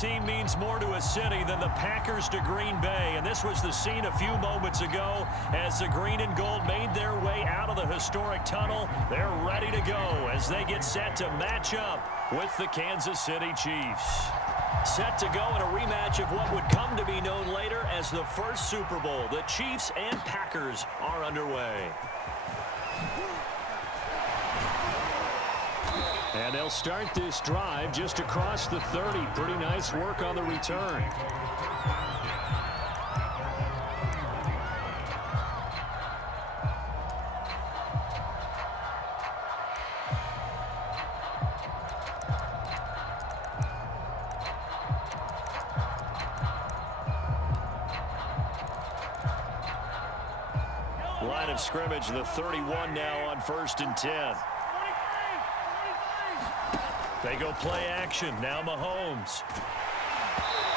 team means more to a city than the Packers to Green Bay, and this was the scene a few moments ago as the green and gold made their way out of the historic tunnel. They're ready to go as they get set to match up with the Kansas City Chiefs. Set to go in a rematch of what would come to be known later as the first Super Bowl. The Chiefs and Packers are underway. And they'll start this drive just across the 30. Pretty nice work on the return. Line of scrimmage, the 31 now on 1st and 10. They go play action. Now Mahomes.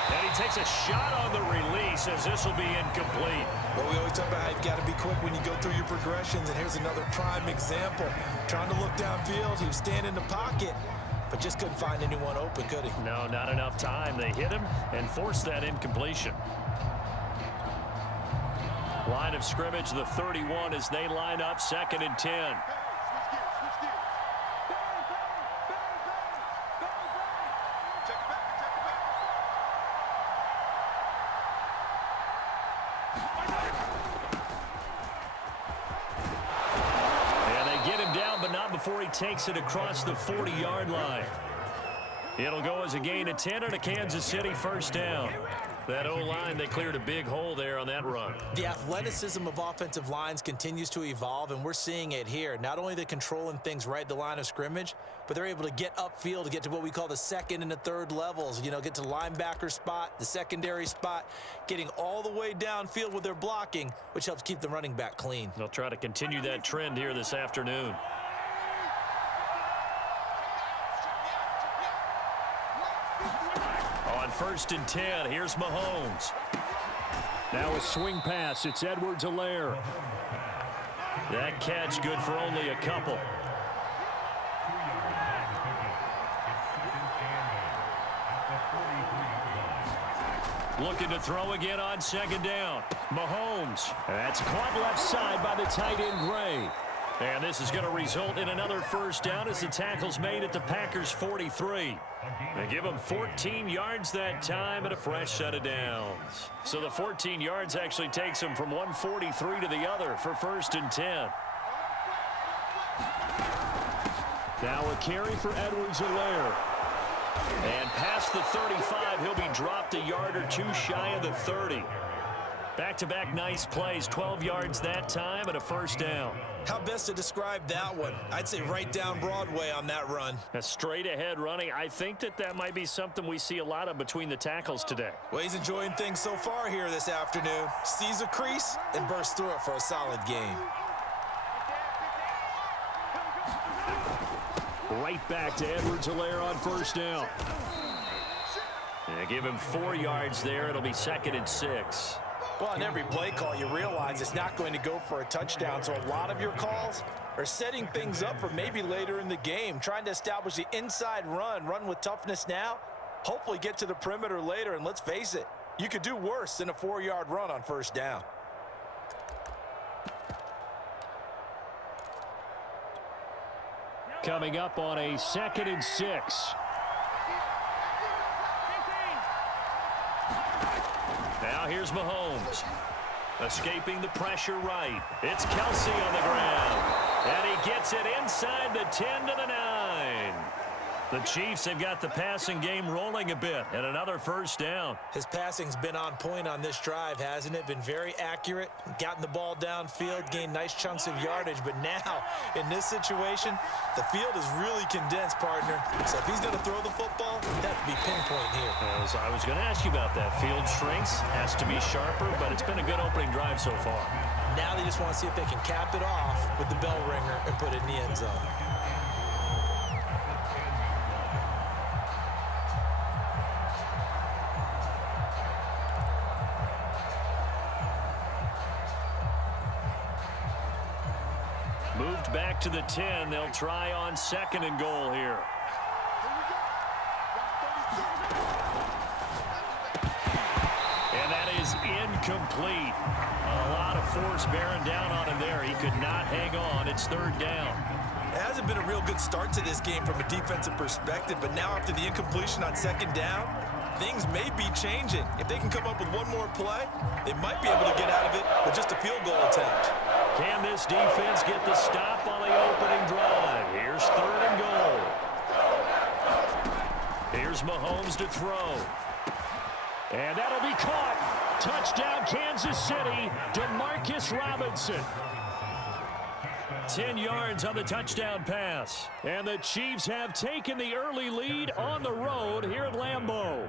And he takes a shot on the release as this will be incomplete. Well, we always talk about how you've got to be quick when you go through your progressions, and here's another prime example. Trying to look downfield, he was standing in the pocket, but just couldn't find anyone open, could he? No, not enough time. They hit him and forced that incompletion. Line of scrimmage, the 31 as they line up 2nd and 10. Before he takes it across the 40-yard line. It'll go as a gain of 10 and a Kansas City first down. That O-line, they cleared a big hole there on that run. The athleticism of offensive lines continues to evolve, and we're seeing it here. Not only the controlling things right at the line of scrimmage, but they're able to get upfield to get to what we call the 2nd and the 3rd levels. You know, get to the linebacker spot, the secondary spot, getting all the way downfield with their blocking, which helps keep the running back clean. They'll try to continue that trend here this afternoon. On 1st and 10, here's Mahomes. Now a swing pass. It's Edwards-Helaire. That catch good for only a couple. Looking to throw again on 2nd down. Mahomes. That's caught left side by the tight end Gray. And this is going to result in another first down as the tackle's made at the Packers' 43. They give them 14 yards that time and a fresh set of downs. So the 14 yards actually takes them from 143 to the other for 1st and 10. Now a carry for Edwards-Helaire. And past the 35, he'll be dropped a yard or two shy of the 30. Back-to-back nice plays, 12 yards that time and a first down. How best to describe that one? I'd say right down Broadway on that run. A straight-ahead running. I think that might be something we see a lot of between the tackles today. Well, he's enjoying things so far here this afternoon. Sees a crease and bursts through it for a solid gain. Right back to Edwards-Helaire on 1st down. They give him 4 yards there. It'll be 2nd and 6. Well, on every play call, you realize it's not going to go for a touchdown, so a lot of your calls are setting things up for maybe later in the game, trying to establish the inside run with toughness now, hopefully get to the perimeter later, and let's face it, you could do worse than a 4-yard run on 1st down. Coming up on a 2nd and 6. Now here's Mahomes. Escaping the pressure right. It's Kelsey on the ground. And he gets it inside the 10 to the 9. The Chiefs have got the passing game rolling a bit, and another first down. His passing's been on point on this drive, hasn't it? Been very accurate, gotten the ball downfield, gained nice chunks of yardage, but now, in this situation, the field is really condensed, partner. So if he's going to throw the football, that would be pinpoint here. As I was going to ask you about that. Field shrinks, has to be sharper, but it's been a good opening drive so far. Now they just want to see if they can cap it off with the bell ringer and put it in the end zone. Moved back to the 10. They'll try on 2nd and goal here. complete. A lot of force bearing down on him there. He could not hang on. It's third down. It hasn't been a real good start to this game from a defensive perspective, but now after the incompletion on second down, things may be changing. If they can come up with one more play, they might be able to get out of it with just a field goal attempt. Can this defense get the stop on the opening drive? Here's third and goal. Here's Mahomes to throw. And that'll be caught. Touchdown, Kansas City, DeMarcus Robinson. 10 yards on the touchdown pass. And the Chiefs have taken the early lead on the road here at Lambeau.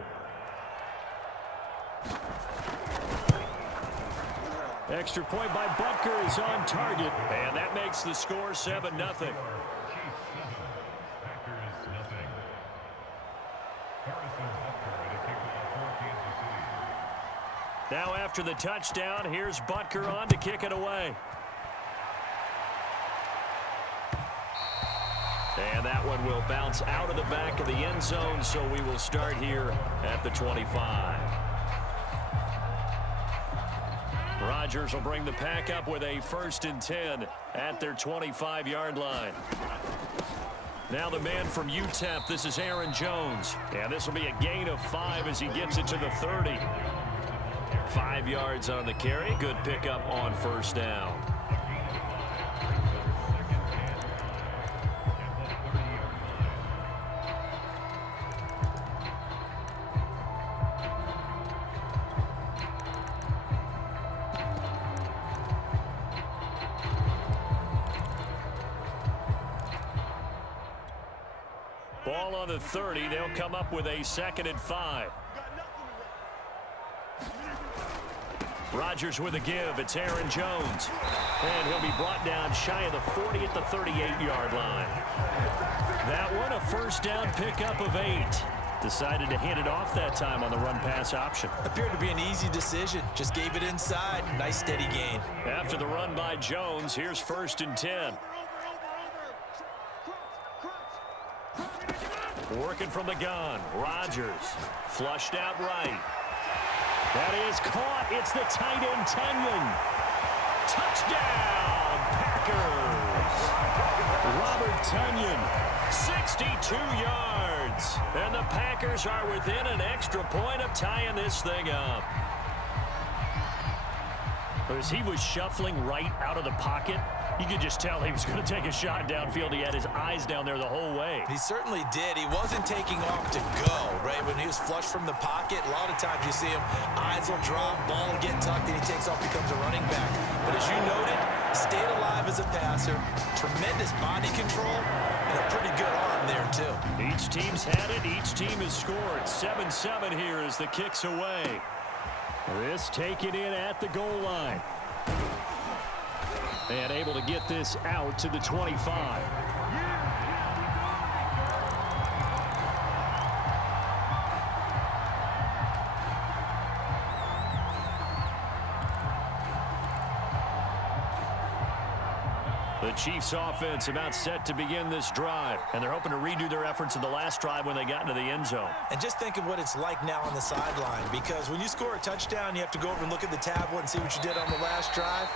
Extra point by Butker is on target. And that makes the score 7-0. Now after the touchdown, here's Butker on to kick it away. And that one will bounce out of the back of the end zone, so we will start here at the 25. Rodgers will bring the pack up with a 1st and 10 at their 25-yard line. Now the man from UTEP, this is Aaron Jones. And this will be a gain of 5 as he gets it to the 30. 5 yards on the carry. Good pickup on 1st down. Ball on the 30. They'll come up with a 2nd and 5. Rodgers with a give. It's Aaron Jones. And he'll be brought down shy of the 40 at the 38-yard line. That one, a 1st down pickup of 8. Decided to hand it off that time on the run-pass option. Appeared to be an easy decision. Just gave it inside. Nice steady gain. After the run by Jones, here's 1st and 10. Working from the gun. Rodgers flushed out right. That is caught. It's the tight end, Tunyon. Touchdown, Packers. Robert Tunyon, 62 yards. And the Packers are within an extra point of tying this thing up. As he was shuffling right out of the pocket, you could just tell he was going to take a shot downfield. He had his eyes down there the whole way. He certainly did. He wasn't taking off to go, right? When he was flush from the pocket, a lot of times you see him, eyes will drop, ball will get tucked, and he takes off, becomes a running back. But as you noted, stayed alive as a passer, tremendous body control, and a pretty good arm there, too. Each team's had it. Each team has scored. 7-7 here as the kick's away. This taken in at the goal line. And able to get this out to the 25. The Chiefs offense about set to begin this drive, and they're hoping to redo their efforts in the last drive when they got into the end zone. And just think of what it's like now on the sideline, because when you score a touchdown, you have to go over and look at the tablet and see what you did on the last drive.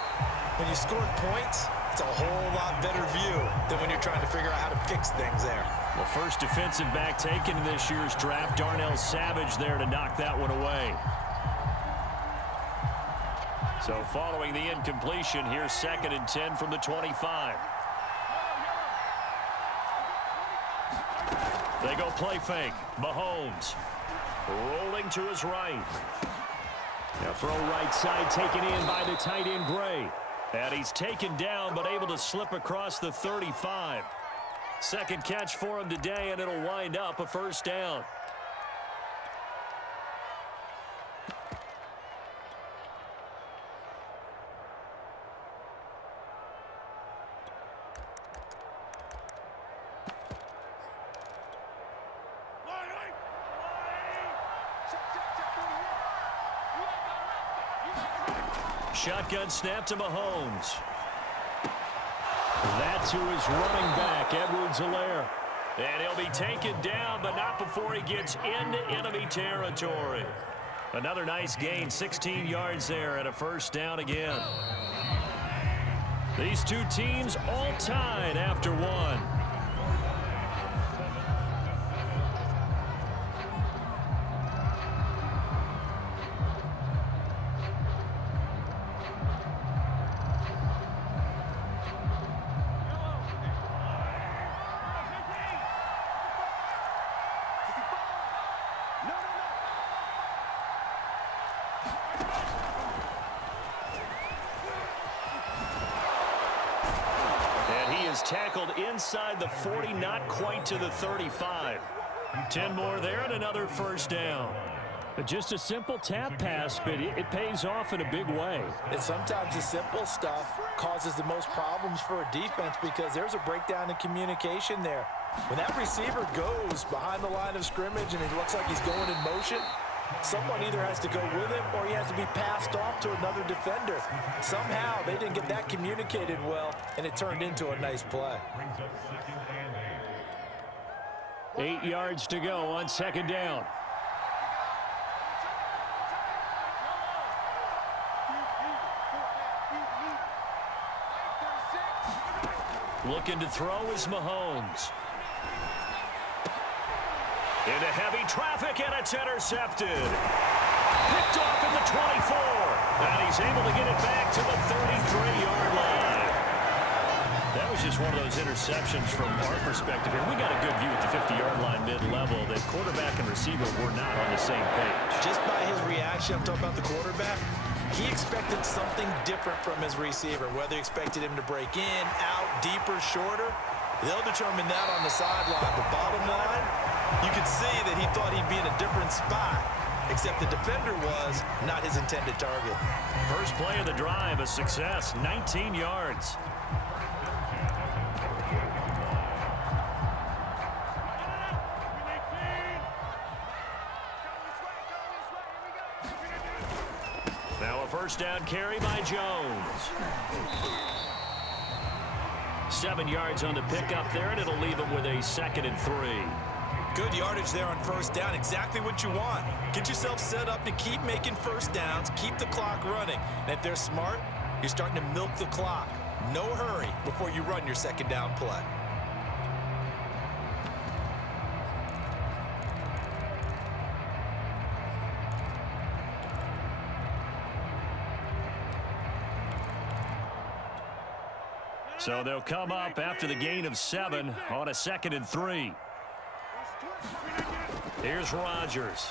When you scored points, it's a whole lot better view than when you're trying to figure out how to fix things there. The first defensive back taken in this year's draft, Darnell Savage there to knock that one away. So following the incompletion, here's 2nd and 10 from the 25. They go play fake. Mahomes rolling to his right. Now throw right side taken in by the tight end Gray. And he's taken down but able to slip across the 35. Second catch for him today, and it'll wind up a 1st down. Shotgun snap to Mahomes. That's who is running back, Edwards-Helaire. And he'll be taken down, but not before he gets into enemy territory. Another nice gain, 16 yards there and a first down again. These two teams all tied after one. Tackled inside the 40, not quite to the 35. 10 more there and another first down. Just a simple tap pass, but it pays off in a big way. And sometimes the simple stuff causes the most problems for a defense because there's a breakdown in communication there. When that receiver goes behind the line of scrimmage and it looks like he's going in motion, someone either has to go with him or he has to be passed off to another defender. Somehow they didn't get that communicated well, and it turned into a nice play. 8 yards to go on second down. Looking to throw is Mahomes. Into heavy traffic, and it's intercepted. Picked off at the 24. And he's able to get it back to the 33-yard line. That was just one of those interceptions from our perspective here. We got a good view at the 50-yard line mid-level that quarterback and receiver were not on the same page. Just by his reaction, I'm talking about the quarterback, he expected something different from his receiver, whether he expected him to break in, out, deeper, shorter. They'll determine that on the sideline. But bottom line, you could see that he thought he'd be in a different spot, except the defender was not his intended target. First play of the drive, a success, 19 yards. Now a first down carry by Jones. 7 yards on the pickup there, and it'll leave him with a 2nd and 3. Good yardage there on first down. Exactly what you want. Get yourself set up to keep making first downs, keep the clock running. And if they're smart, you're starting to milk the clock. No hurry before you run your second down play. So they'll come up after the gain of 7 on a 2nd and 3. Here's Rodgers.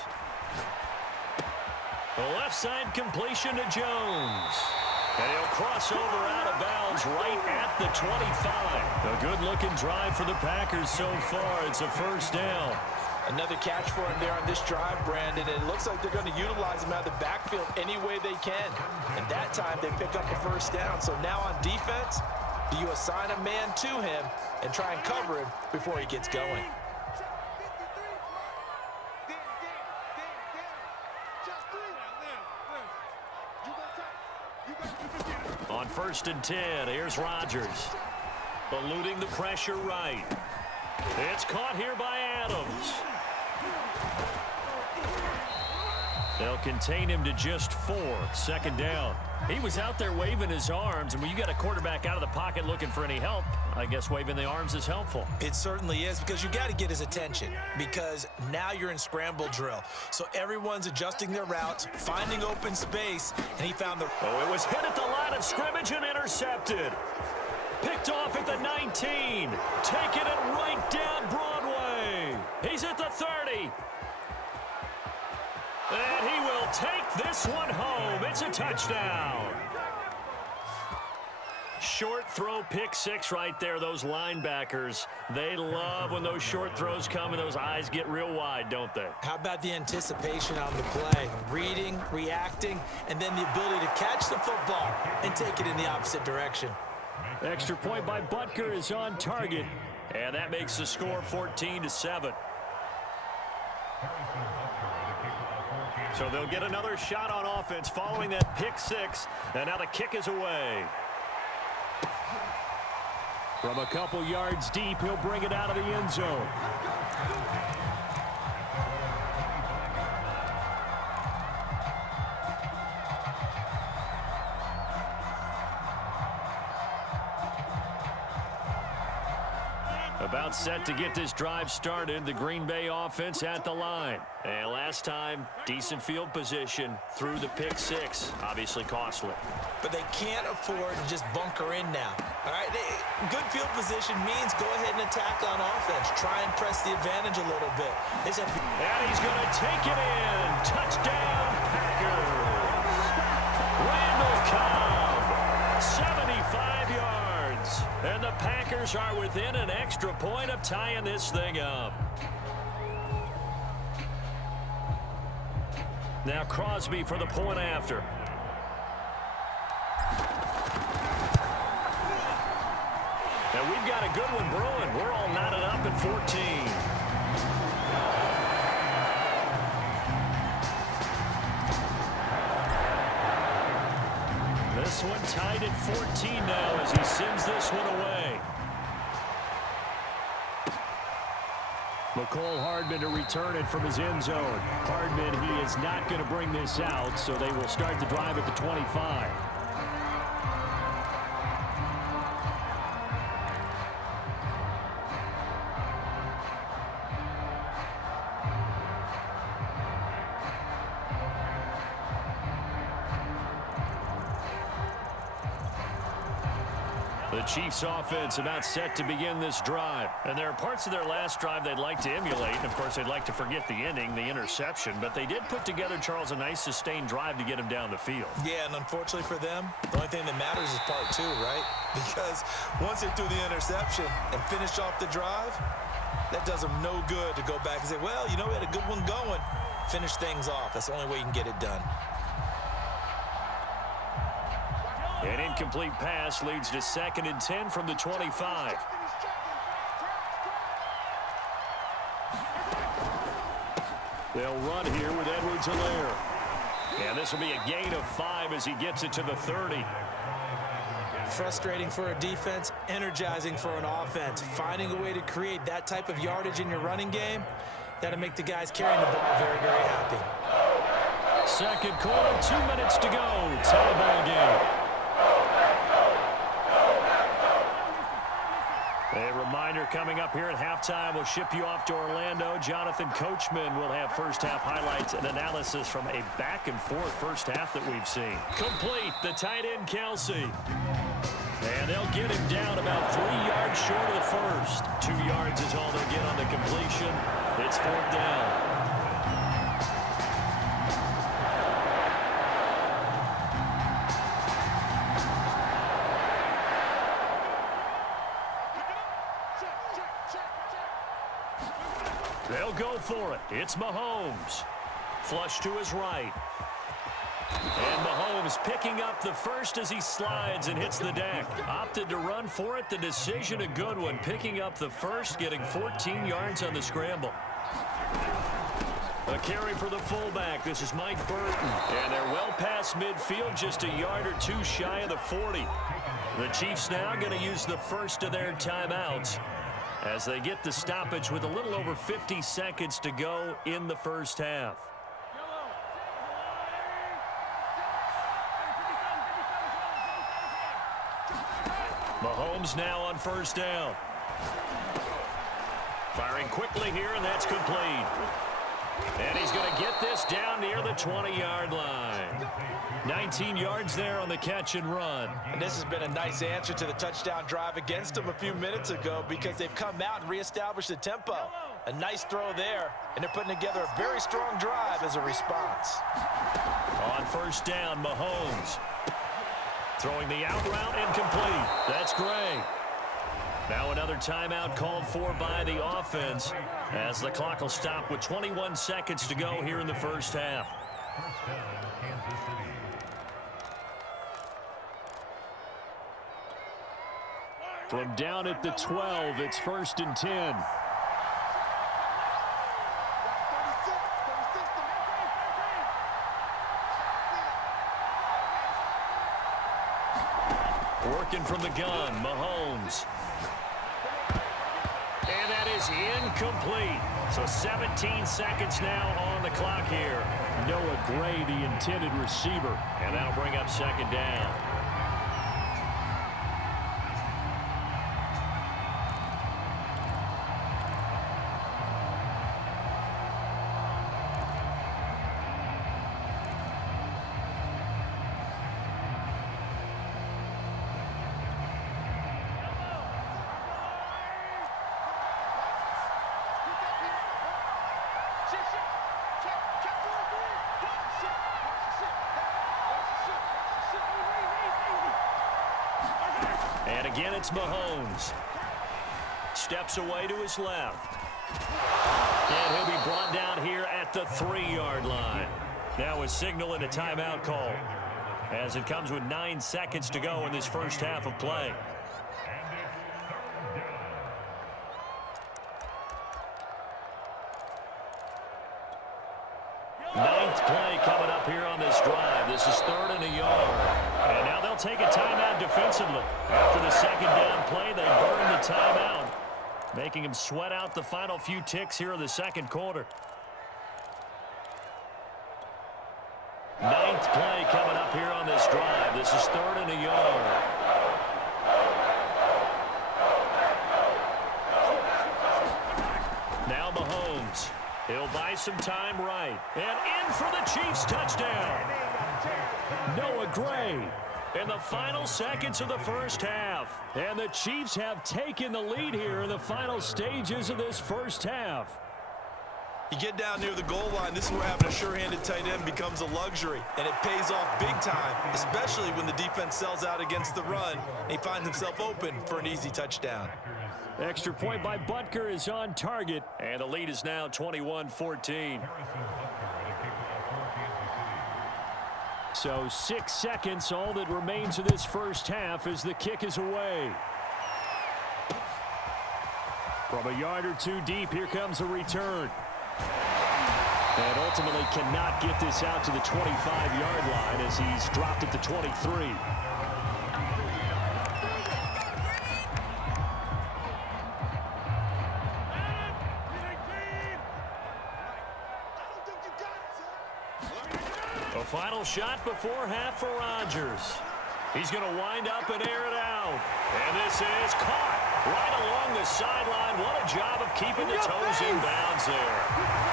The left side completion to Jones. And he'll cross over out of bounds right at the 25. A good-looking drive for the Packers so far. It's a first down. Another catch for him there on this drive, Brandon. And it looks like they're going to utilize him out of the backfield any way they can. And that time they pick up a first down. So now on defense, do you assign a man to him and try and cover him before he gets going? On 1st and 10, here's Rodgers. Eluding the pressure right. It's caught here by Adams. They'll contain him to just 4. 2nd down. He was out there waving his arms, and when you got a quarterback out of the pocket looking for any help, I guess waving the arms is helpful. It certainly is, because you got to get his attention, because now you're in scramble drill. So everyone's adjusting their routes, finding open space, and he found the... Oh, it was hit at the line of scrimmage and intercepted. Picked off at the 19. Taking it right down Broadway. He's at the 30. And he will take this one home. It's a touchdown. Short throw, pick 6 right there. Those linebackers, they love when those short throws come and those eyes get real wide, don't they? How about the anticipation on the play? Reading, reacting, and then the ability to catch the football and take it in the opposite direction. Extra point by Butker is on target, and that makes the score 14-7. So they'll get another shot on offense following that pick 6, and now the kick is away. From a couple yards deep, he'll bring it out of the end zone. About set to get this drive started. The Green Bay offense at the line. And last time, decent field position through the pick six. Obviously costly. But they can't afford to just bunker in now. All right, good field position means go ahead and attack on offense. Try and press the advantage a little bit. And he's going to take it in. Touchdown, Packers. Randall Cobb, 75 yards. And the Packers are within an extra point of tying this thing up. Now Crosby for the point after. And we've got a good one brewing. We're all knotted up at 14. This one tied at 14 now as he sends this one away. McCole Hardman to return it from his end zone. Hardman, he is not going to bring this out, so they will start the drive at the 25. The Chiefs offense about set to begin this drive. And there are parts of their last drive they'd like to emulate. And, of course, they'd like to forget the ending, the interception. But they did put together, Charles, a nice sustained drive to get him down the field. Yeah, and unfortunately for them, the only thing that matters is part two, right? Because once they threw the interception and finished off the drive, that does them no good to go back and say, well, you know, we had a good one going. Finish things off. That's the only way you can get it done. An incomplete pass leads to 2nd and 10 from the 25. They'll run here with Edwards-Helaire. And this will be a gain of 5 as he gets it to the 30. Frustrating for a defense, energizing for an offense. Finding a way to create that type of yardage in your running game, that'll make the guys carrying the ball very, very happy. Second quarter, 2 minutes to go. Tie ball game. A reminder coming up here at halftime. We'll ship you off to Orlando. Jonathan Coachman will have first-half highlights and analysis from a back-and-forth first half that we've seen. Complete, the tight end, Kelsey. And they'll get him down about 3 yards short of the first. 2 yards is all they'll get on the completion. It's 4th down. They'll go for it. It's Mahomes. Flush to his right. And Mahomes picking up the first as he slides and hits the deck. Opted to run for it. The decision a good one. Picking up the first, getting 14 yards on the scramble. A carry for the fullback. This is Mike Burton. And they're well past midfield, just a yard or two shy of the 40. The Chiefs now going to use the first of their timeouts as they get the stoppage with a little over 50 seconds to go in the first half. Mahomes now on first down. Firing quickly here, and that's complete. And he's going to get this down near the 20-yard line. 19 yards there on the catch and run. And this has been a nice answer to the touchdown drive against them a few minutes ago because they've come out and reestablished the tempo. A nice throw there, and they're putting together a very strong drive as a response. On first down, Mahomes. Throwing the out route incomplete. That's Gray. Now another timeout called for by the offense as the clock will stop with 21 seconds to go here in the first half. From down at the 12, it's 1st and 10. Working from the gun, Mahomes. And that is incomplete. So 17 seconds now on the clock here. Noah Gray, the intended receiver. And that'll bring up 2nd down. And again, it's Mahomes. Steps away to his left. And he'll be brought down here at the 3-yard line. Now a signal and a timeout call, as it comes with 9 seconds to go in this first half of play. Ninth play coming up here on this drive. This is 3rd and a yard. And now they'll take a timeout defensively. After the second down play, they burn the timeout, making him sweat out the final few ticks here in the second quarter. Ninth play coming up here on this drive. This is 3rd and a yard. Now Mahomes. He'll buy some time right. And in for the Chiefs touchdown. Noah Gray in the final seconds of the first half. And the Chiefs have taken the lead here in the final stages of this first half. You get down near the goal line, this is where having a sure-handed tight end becomes a luxury, and it pays off big time, especially when the defense sells out against the run, and he finds himself open for an easy touchdown. Extra point by Butker is on target, and the lead is now 21-14. So 6 seconds, all that remains of this first half as the kick is away. From a yard or two deep, here comes a return. And ultimately cannot get this out to the 25-yard line as he's dropped at the 23. A final shot before half for Rodgers. He's going to wind up and air it out. And this is caught right along the sideline. What a job of keeping the toes in bounds there.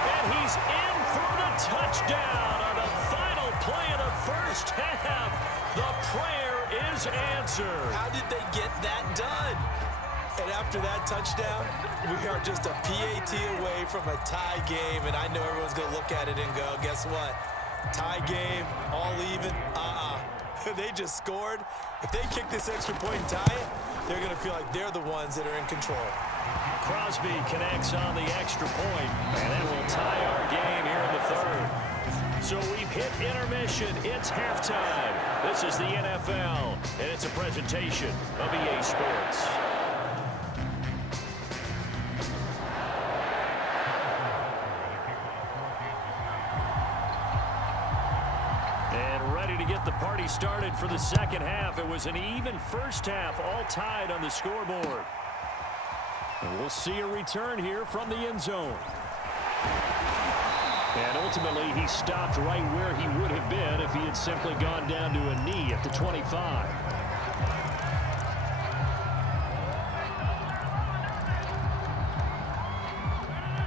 And he's in for the touchdown on the final play of the first half. The prayer is answered. How did they get that done? And after that touchdown, we are just a PAT away from a tie game. And I know everyone's going to look at it and go, guess what? Tie game, all even, They just scored. If they kick this extra point and tie it, they're going to feel like they're the ones that are in control. Crosby connects on the extra point, and that will tie our game here in the third. So we've hit intermission. It's halftime. This is the NFL, and it's a presentation of EA Sports. The party started for the second half. It was an even first half, all tied on the scoreboard. And we'll see a return here from the end zone. And ultimately, he stopped right where he would have been if he had simply gone down to a knee at the 25.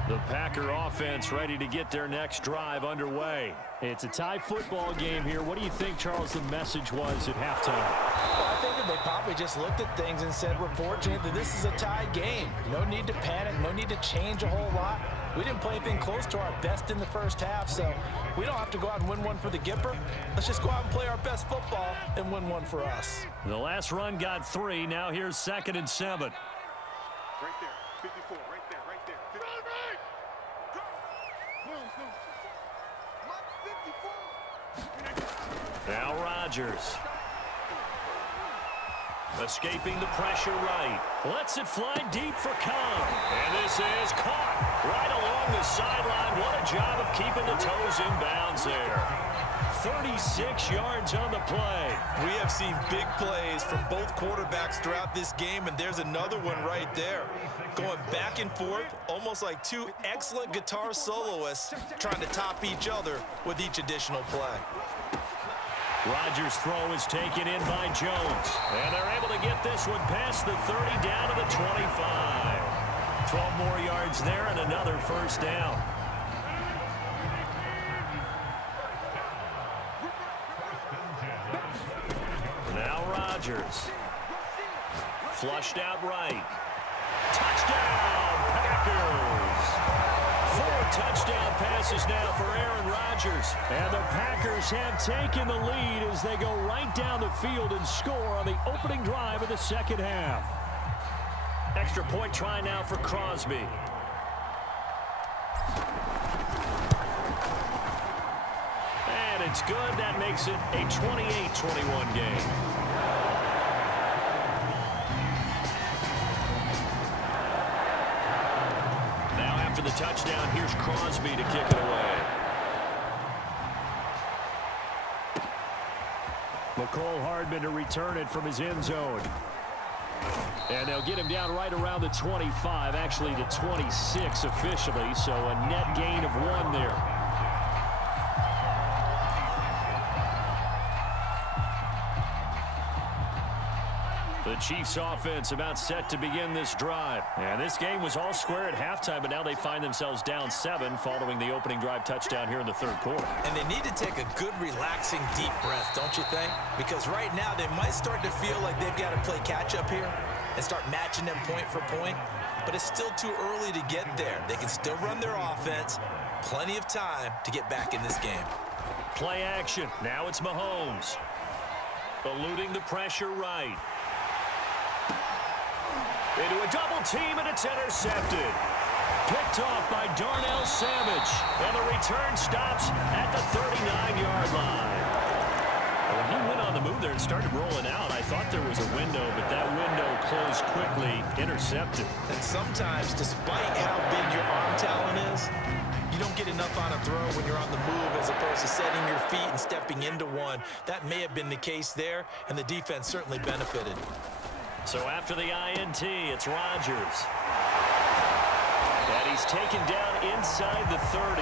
The Packer offense ready to get their next drive underway. It's a tie football game here. What do you think, Charles, the message was at halftime? Well, I think that they probably just looked at things and said, we're fortunate that this is a tie game. No need to panic. No need to change a whole lot. We didn't play anything close to our best in the first half, so we don't have to go out and win one for the Gipper. Let's just go out and play our best football and win one for us. The last run got 3. Now here's 2nd and 7. Right there, 54, right there, right there. 54. Now Rodgers. Escaping the pressure right. Lets it fly deep for Cobb. And this is caught right along the sideline. What a job of keeping the toes in bounds there. 36 yards on the play. We have seen big plays from both quarterbacks throughout this game, and there's another one right there. Going back and forth, almost like two excellent guitar soloists trying to top each other with each additional play. Rodgers' throw is taken in by Jones. And they're able to get this one past the 30 down to the 25. 12 more yards there and another first down. Now Rodgers. Flushed out right. Touchdown, Packers. touchdown passes now for Aaron Rodgers. And the Packers have taken the lead as they go right down the field and score on the opening drive of the second half. Extra point try now for Crosby. And it's good. That makes it a 28-21 game. Now after the touchdown, here's Crosby to kick it away. McCole Hardman to return it from his end zone. And they'll get him down right around the 25, actually the 26 officially, so a net gain of 1 there. The Chiefs offense about set to begin this drive. And this game was all square at halftime, but now they find themselves down 7 following the opening drive touchdown here in the third quarter. And they need to take a good, relaxing, deep breath, don't you think? Because right now they might start to feel like they've got to play catch-up here and start matching them point for point. But it's still too early to get there. They can still run their offense. Plenty of time to get back in this game. Play action. Now it's Mahomes. Eluding the pressure right. Into a double team, and it's intercepted. Picked off by Darnell Savage. And the return stops at the 39-yard line. When he went on the move there and started rolling out, I thought there was a window, but that window closed quickly, intercepted. And sometimes, despite how big your arm talent is, you don't get enough on a throw when you're on the move as opposed to setting your feet and stepping into one. That may have been the case there, and the defense certainly benefited. So after the INT, it's Rodgers. And he's taken down inside the 30.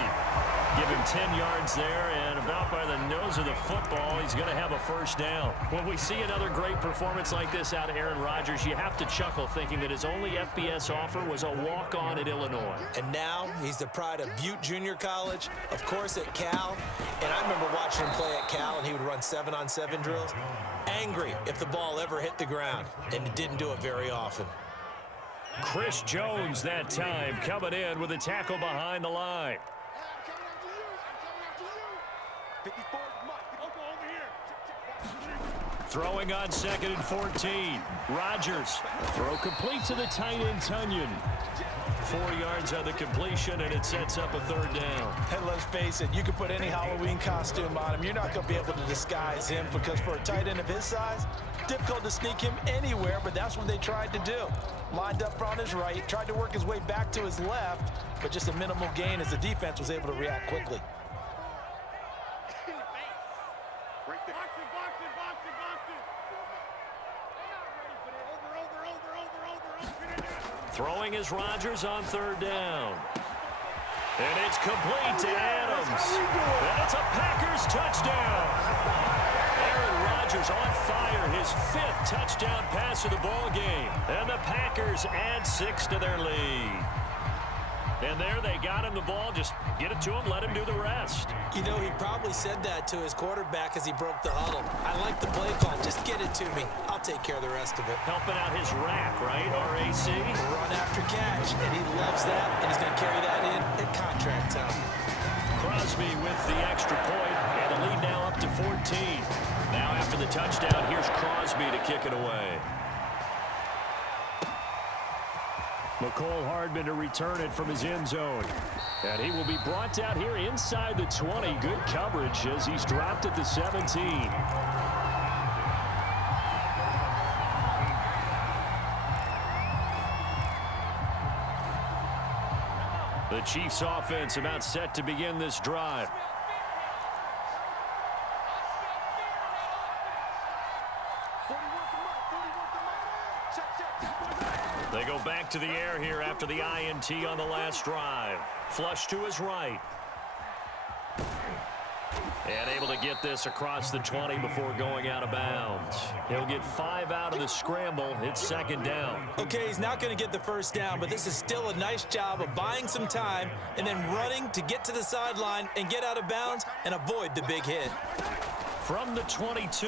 Give him 10 yards there, and about by the nose of the football, he's going to have a first down. When we see another great performance like this out of Aaron Rodgers, you have to chuckle thinking that his only FBS offer was a walk-on at Illinois. And now he's the pride of Butte Junior College, of course at Cal. And I remember watching him play at Cal, and he would run 7-on-7 drills. Angry if the ball ever hit the ground, and he didn't do it very often. Chris Jones that time coming in with a tackle behind the line. Throwing on 2nd and 14. Rodgers. Throw complete to the tight end, Tunyon. 4 yards on the completion, and it sets up a third down. And let's face it, you can put any Halloween costume on him. You're not going to be able to disguise him because for a tight end of his size, difficult to sneak him anywhere, but that's what they tried to do. Lined up on his right, tried to work his way back to his left, but just a minimal gain as the defense was able to react quickly. Throwing is Rodgers on 3rd down. And it's complete to Adams. And it's a Packers touchdown. Aaron Rodgers on fire, his 5th touchdown pass of the ball game. And the Packers add 6 to their lead. And there they got him the ball. Just get it to him, let him do the rest. You know, he probably said that to his quarterback as he broke the huddle. I like the play call. Just get it to me. I'll take care of the rest of it. Helping out his rack, right? RAC. Run after catch, and he loves that, and he's going to carry that in at contract time. Crosby with the extra point, and the lead now up to 14. Now after the touchdown, here's Crosby to kick it away. McCole Hardman to return it from his end zone. And he will be brought down here inside the 20. Good coverage as he's dropped at the 17. The Chiefs offense about set to begin this drive. They go back to the air here after the INT on the last drive. Flush to his right. And able to get this across the 20 before going out of bounds. He'll get 5 out of the scramble. It's 2nd down. Okay, he's not going to get the first down, but this is still a nice job of buying some time and then running to get to the sideline and get out of bounds and avoid the big hit. From the 22,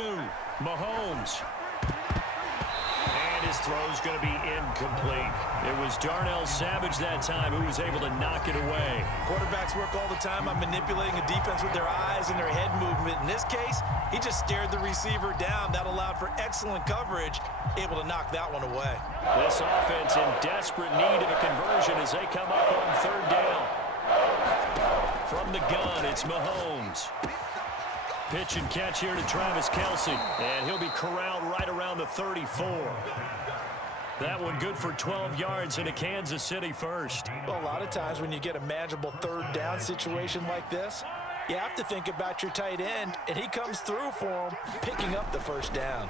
Mahomes. And And his throw's going to be incomplete. It was Darnell Savage that time who was able to knock it away. Quarterbacks work all the time on manipulating a defense with their eyes and their head movement. In this case, he just stared the receiver down. That allowed for excellent coverage, able to knock that one away. This offense in desperate need of a conversion as they come up on third down. From the gun, it's Mahomes. Pitch and catch here to Travis Kelce, and he'll be corralled right around the 34. That one good for 12 yards in a Kansas City first. Well, a lot of times when you get a manageable third down situation like this, you have to think about your tight end, and he comes through for him, picking up the first down.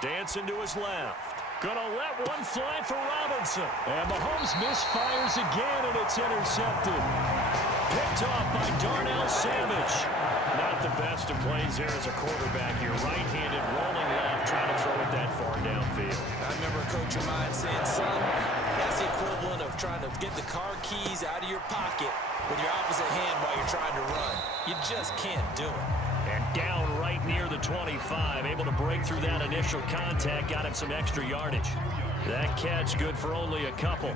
Dancing to his left. Gonna let one fly for Robinson. And Mahomes misfires again, and it's intercepted. Picked off by Darnell Savage. Not the best of plays there as a quarterback. You're right-handed, rolling left, trying to throw it that far downfield. I remember a coach of mine saying, son, that's the equivalent of trying to get the car keys out of your pocket with your opposite hand while you're trying to run. You just can't do it. And down right near the 25. Able to break through that initial contact. Got him some extra yardage. That catch good for only a couple.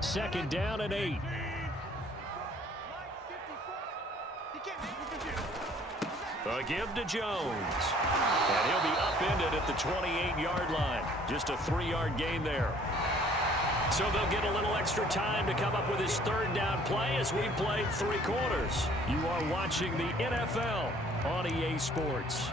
Second down and 8. A give to Jones. And he'll be upended at the 28-yard line. Just a 3-yard gain there. So they'll get a little extra time to come up with his third down play as we've played 3 quarters. You are watching the NFL on EA Sports.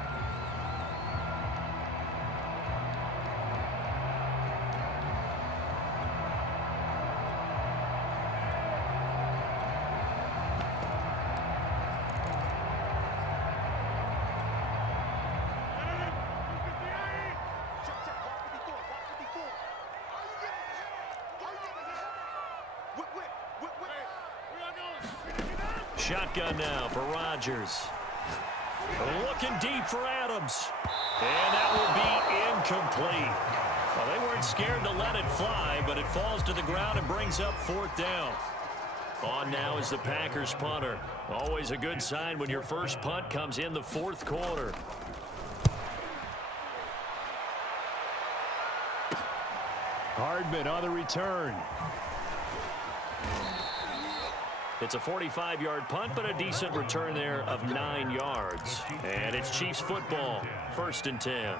Shotgun now for Rodgers. Looking deep for Adams. And that will be incomplete. Well, they weren't scared to let it fly, but it falls to the ground and brings up 4th down. On now is the Packers punter. Always a good sign when your first punt comes in the 4th quarter. Hardman on the return. It's a 45-yard punt, but a decent return there of 9 yards. And it's Chiefs football, 1st and 10.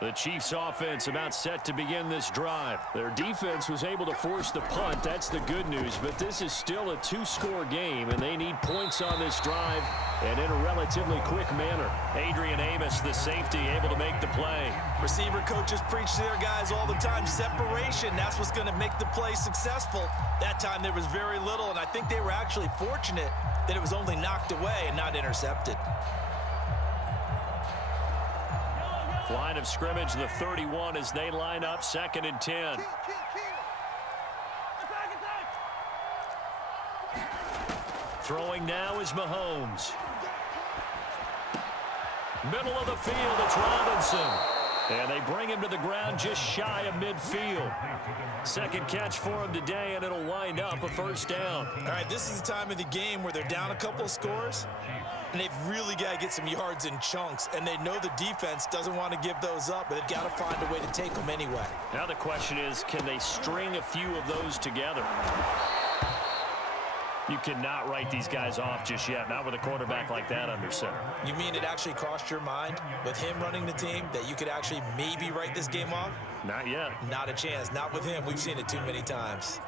The Chiefs offense about set to begin this drive. Their defense was able to force the punt. That's the good news. But this is still a 2-score game, and they need points on this drive and in a relatively quick manner. Adrian Amos, the safety, able to make the play. Receiver coaches preach to their guys all the time. Separation, that's what's going to make the play successful. That time there was very little, and I think they were actually fortunate that it was only knocked away and not intercepted. Line of scrimmage, the 31, as they line up 2nd and 10. Throwing now is Mahomes. Middle of the field, it's Robinson. And they bring him to the ground just shy of midfield. Second catch for him today, and it'll wind up a 1st down. All right, this is the time of the game where they're down a couple of scores, and they've really got to get some yards in chunks, and they know the defense doesn't want to give those up, but they've got to find a way to take them anyway. Now the question is, can they string a few of those together? You cannot write these guys off just yet, not with a quarterback like that under center. You mean it actually crossed your mind with him running the team that you could actually maybe write this game off? Not yet. Not a chance. Not with him. We've seen it too many times.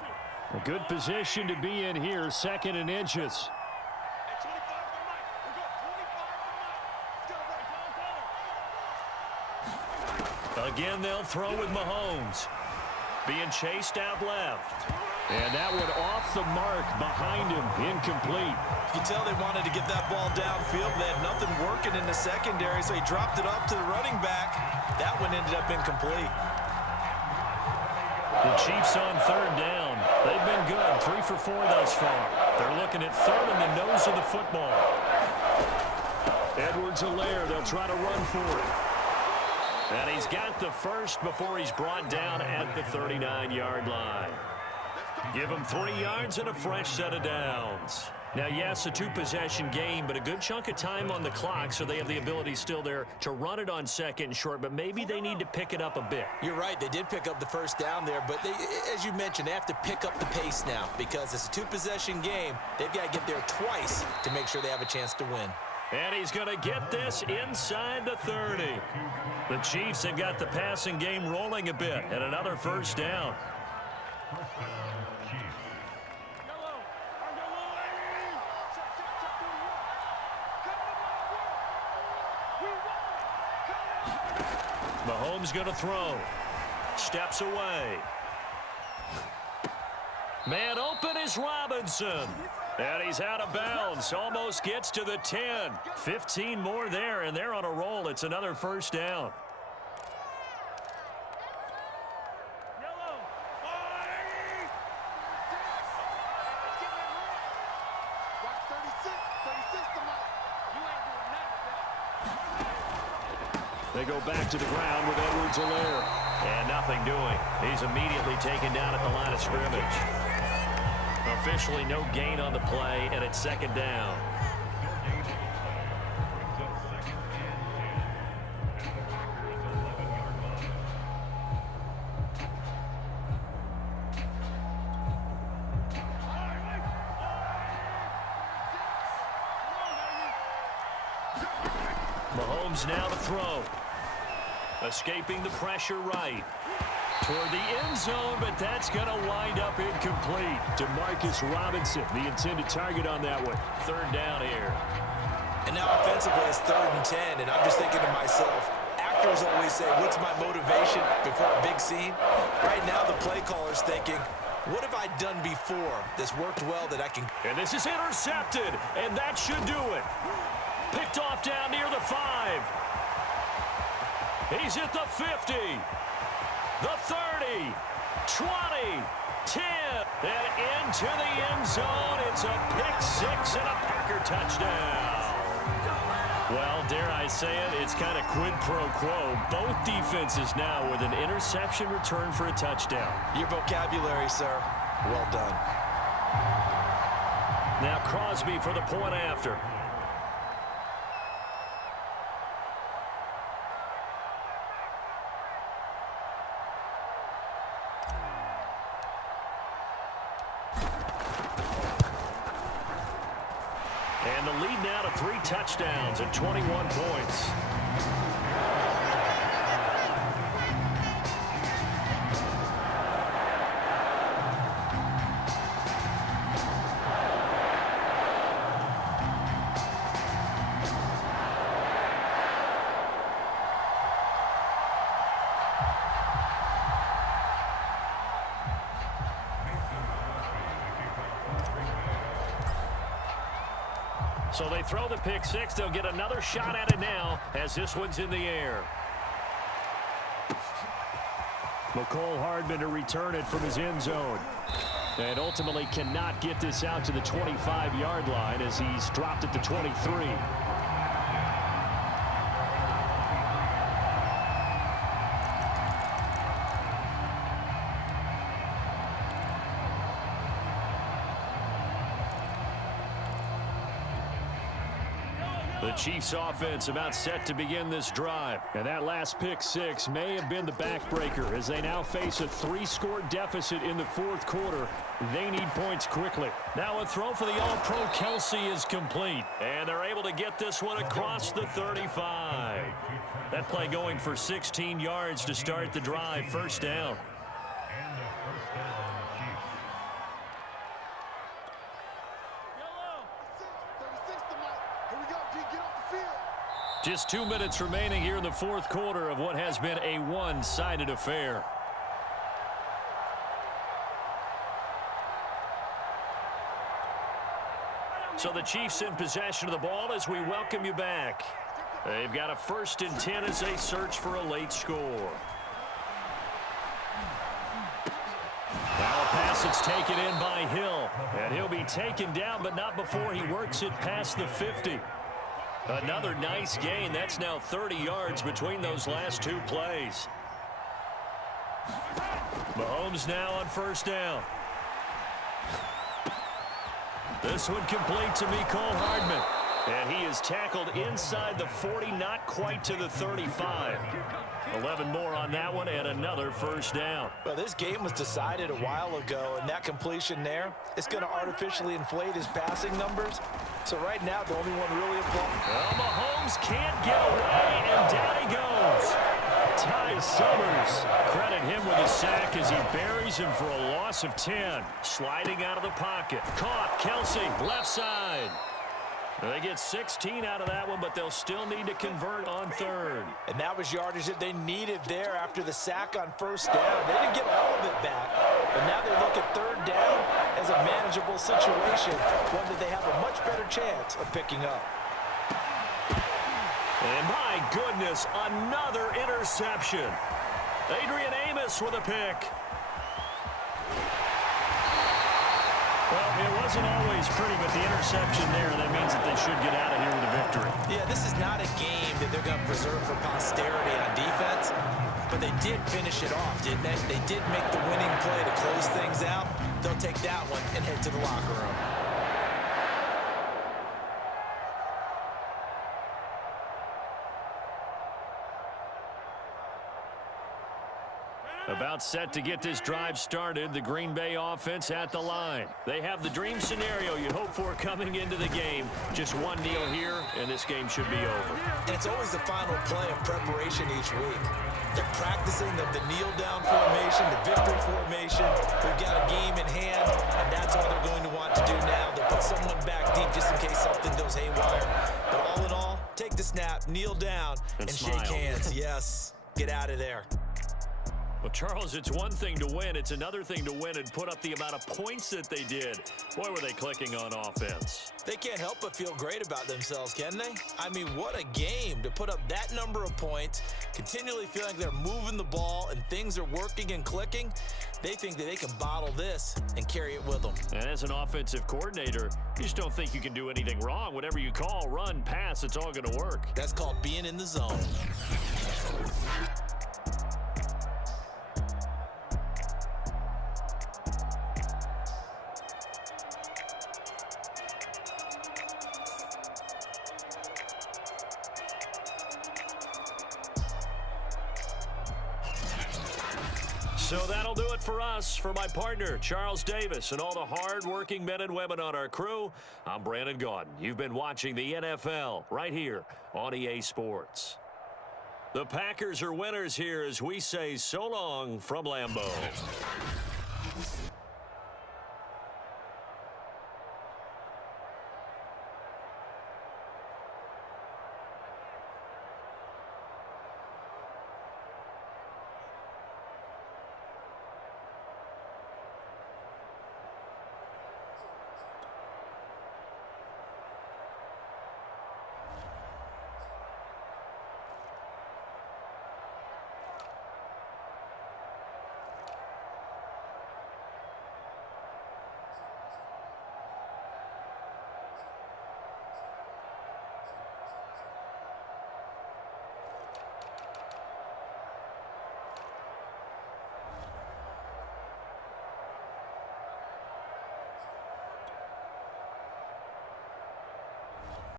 A good position to be in here, 2nd and inches. Again, they'll throw with Mahomes. Being chased out left. And that one off the mark behind him, incomplete. You can tell they wanted to get that ball downfield. They had nothing working in the secondary, so he dropped it off to the running back. That one ended up incomplete. The Chiefs on 3rd down. They've been good, 3 for 4 thus far. They're looking at 3rd in the nose of the football. Edwards-Helaire, they'll try to run for it. And he's got the first before he's brought down at the 39-yard line. Give him 3 yards and a fresh set of downs. Now, yes, a 2-possession game, but a good chunk of time on the clock, so they have the ability still there to run it on second and short, but maybe they need to pick it up a bit. You're right. They did pick up the first down there, but as you mentioned, they have to pick up the pace now because it's a 2-possession game. They've got to get there twice to make sure they have a chance to win. And he's going to get this inside the 30. The Chiefs have got the passing game rolling a bit, and another first down. Mahomes going to throw. Steps away. Man open is Robinson. And he's out of bounds. Almost gets to the 10. 15 more there, and they're on a roll. It's another first down. They go back to the ground with Edwards-Helaire. And nothing doing. He's immediately taken down at the line of scrimmage. Officially no gain on the play, and it's second down. Mahomes now to throw. Escaping the pressure right. Toward the end zone, but that's going to wind up incomplete. DeMarcus Robinson, the intended target on that one. Third down here. And now offensively, it's 3rd and 10, and I'm just thinking to myself, actors always say, what's my motivation before a big scene? Right now, the play caller's thinking, what have I done before that's worked well that I can... And this is intercepted, and that should do it. Picked off down near the 5. He's at the 50. The 30, 20, 10, and into the end zone. It's a pick 6 and a Packer touchdown. Well, dare I say it, it's kind of quid pro quo. Both defenses now with an interception return for a touchdown. Your vocabulary, sir. Well done. Now Crosby for the point after. And the lead now to 3 touchdowns and 21 points. So they throw the pick 6. They'll get another shot at it now as this one's in the air. McCole Hardman to return it from his end zone. And ultimately cannot get this out to the 25-yard line as he's dropped at the 23. The Chiefs offense about set to begin this drive. And that last pick 6 may have been the backbreaker as they now face a 3-score deficit in the 4th quarter. They need points quickly. Now a throw for the All-Pro Kelsey is complete. And they're able to get this one across the 35. That play going for 16 yards to start the drive. First down. Just 2 minutes remaining here in the 4th quarter of what has been a one-sided affair. So the Chiefs in possession of the ball as we welcome you back. They've got a 1st and 10 as they search for a late score. Now a pass that's taken in by Hill. And he'll be taken down, but not before he works it past the 50. Another nice gain. That's now 30 yards between those last two plays. Mahomes now on first down. This one complete to Mecole Hardman. And he is tackled inside the 40, not quite to the 35. 11 more on that one and another first down. Well, this game was decided a while ago, and that completion there is going to artificially inflate his passing numbers. So right now, the only one really applying. Well, Mahomes can't get away, and down he goes. Ty Summers, credit him with a sack as he buries him for a loss of 10. Sliding out of the pocket. Caught, Kelsey, left side. They get 16 out of that one, but they'll still need to convert on third. And that was yardage that they needed there after the sack on first down. They didn't get all of it back, but now they look at third down as a manageable situation, one that they have a much better chance of picking up. And my goodness, another interception. Adrian Amos with a pick. Well, it wasn't always pretty, but the interception there, that means that they should get out of here with a victory. Yeah, this is not a game that they're going to preserve for posterity on defense, but they did finish it off, didn't they? They did make the winning play to close things out. They'll take that one and head to the locker room. About set to get this drive started, the Green Bay offense at the line. They have the dream scenario you hope for coming into the game. Just one kneel here, and this game should be over. And it's always the final play of preparation each week. They're practicing the kneel-down formation, the victory formation. We've got a game in hand, and that's all they're going to want to do now. They'll put someone back deep just in case something goes haywire. But all in all, take the snap, kneel down, and shake hands. Yes, get out of there. Well, Charles, it's one thing to win. It's another thing to win and put up the amount of points that they did. Boy, were they clicking on offense. They can't help but feel great about themselves, can they? I mean, what a game to put up that number of points, continually feeling like they're moving the ball and things are working and clicking. They think that they can bottle this and carry it with them. And as an offensive coordinator, you just don't think you can do anything wrong. Whatever you call, run, pass, it's all going to work. That's called being in the zone. So that'll do it for us. For my partner, Charles Davis, and all the hard-working men and women on our crew, I'm Brandon Gaudin. You've been watching the NFL right here on EA Sports. The Packers are winners here as we say so long from Lambeau.